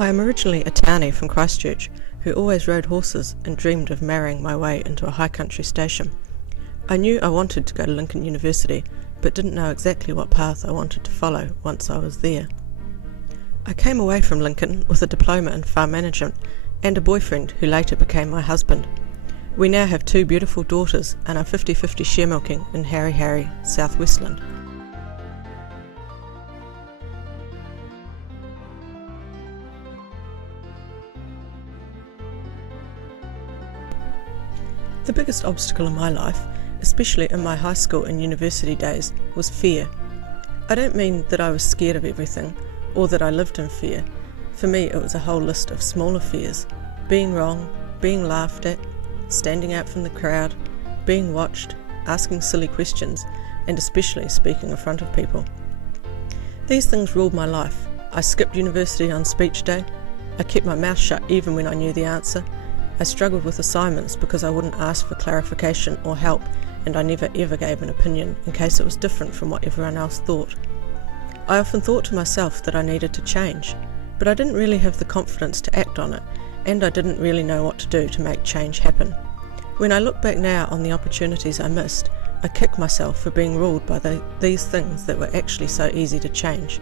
I am originally a townie from Christchurch who always rode horses and dreamed of marrying my way into a high country station. I knew I wanted to go to Lincoln University, but didn't know exactly what path I wanted to follow once I was there. I came away from Lincoln with a diploma in farm management and a boyfriend who later became my husband. We now have 2 beautiful daughters and are 50-50 share milking in Harry, South Westland. The biggest obstacle in my life, especially in my high school and university days, was fear. I don't mean that I was scared of everything, or that I lived in fear. For me it was a whole list of smaller fears: being wrong, being laughed at, standing out from the crowd, being watched, asking silly questions, and especially speaking in front of people. These things ruled my life. I skipped university on speech day. I kept my mouth shut even when I knew the answer. I struggled with assignments because I wouldn't ask for clarification or help, and I never ever gave an opinion in case it was different from what everyone else thought. I often thought to myself that I needed to change, but I didn't really have the confidence to act on it, and I didn't really know what to do to make change happen. When I look back now on the opportunities I missed, I kick myself for being ruled by these things that were actually so easy to change.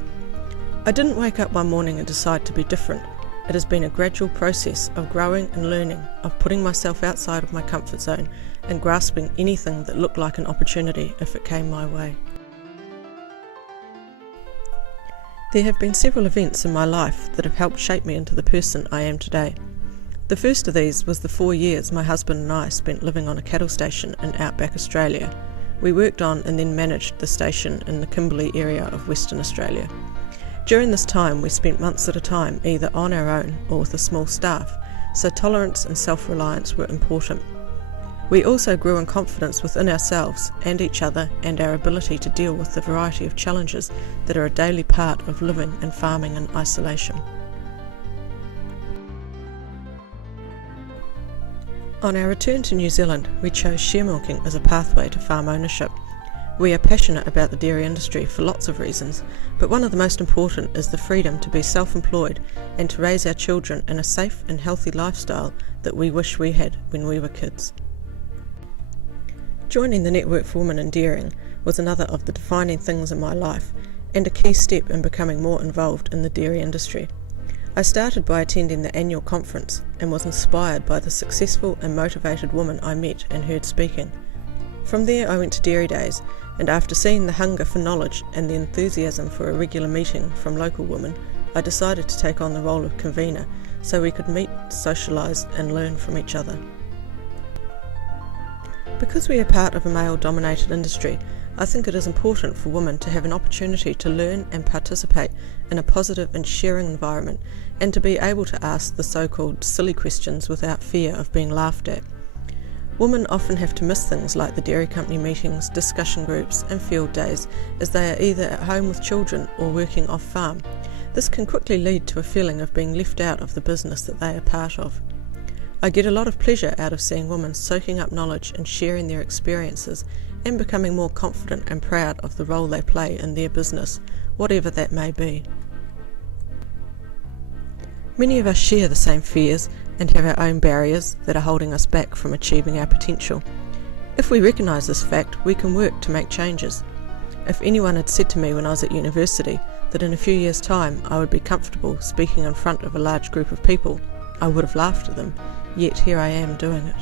I didn't wake up one morning and decide to be different. It has been a gradual process of growing and learning, of putting myself outside of my comfort zone and grasping anything that looked like an opportunity if it came my way. There have been several events in my life that have helped shape me into the person I am today. The first of these was the 4 years my husband and I spent living on a cattle station in outback Australia. We worked on and then managed the station in the Kimberley area of Western Australia. During this time we spent months at a time either on our own or with a small staff, so tolerance and self-reliance were important. We also grew in confidence within ourselves and each other and our ability to deal with the variety of challenges that are a daily part of living and farming in isolation. On our return to New Zealand, we chose share milking as a pathway to farm ownership. We are passionate about the dairy industry for lots of reasons, but one of the most important is the freedom to be self-employed and to raise our children in a safe and healthy lifestyle that we wish we had when we were kids. Joining the Network for Women in Dairying was another of the defining things in my life and a key step in becoming more involved in the dairy industry. I started by attending the annual conference and was inspired by the successful and motivated women I met and heard speaking. From there I went to Dairy Days, and after seeing the hunger for knowledge and the enthusiasm for a regular meeting from local women, I decided to take on the role of convener so we could meet, socialise and learn from each other. Because we are part of a male-dominated industry, I think it is important for women to have an opportunity to learn and participate in a positive and sharing environment, and to be able to ask the so-called silly questions without fear of being laughed at. Women often have to miss things like the dairy company meetings, discussion groups and field days, as they are either at home with children or working off-farm. This can quickly lead to a feeling of being left out of the business that they are part of. I get a lot of pleasure out of seeing women soaking up knowledge and sharing their experiences and becoming more confident and proud of the role they play in their business, whatever that may be. Many of us share the same fears and have our own barriers that are holding us back from achieving our potential. If we recognise this fact, we can work to make changes. If anyone had said to me when I was at university that in a few years' time I would be comfortable speaking in front of a large group of people, I would have laughed at them, yet here I am doing it.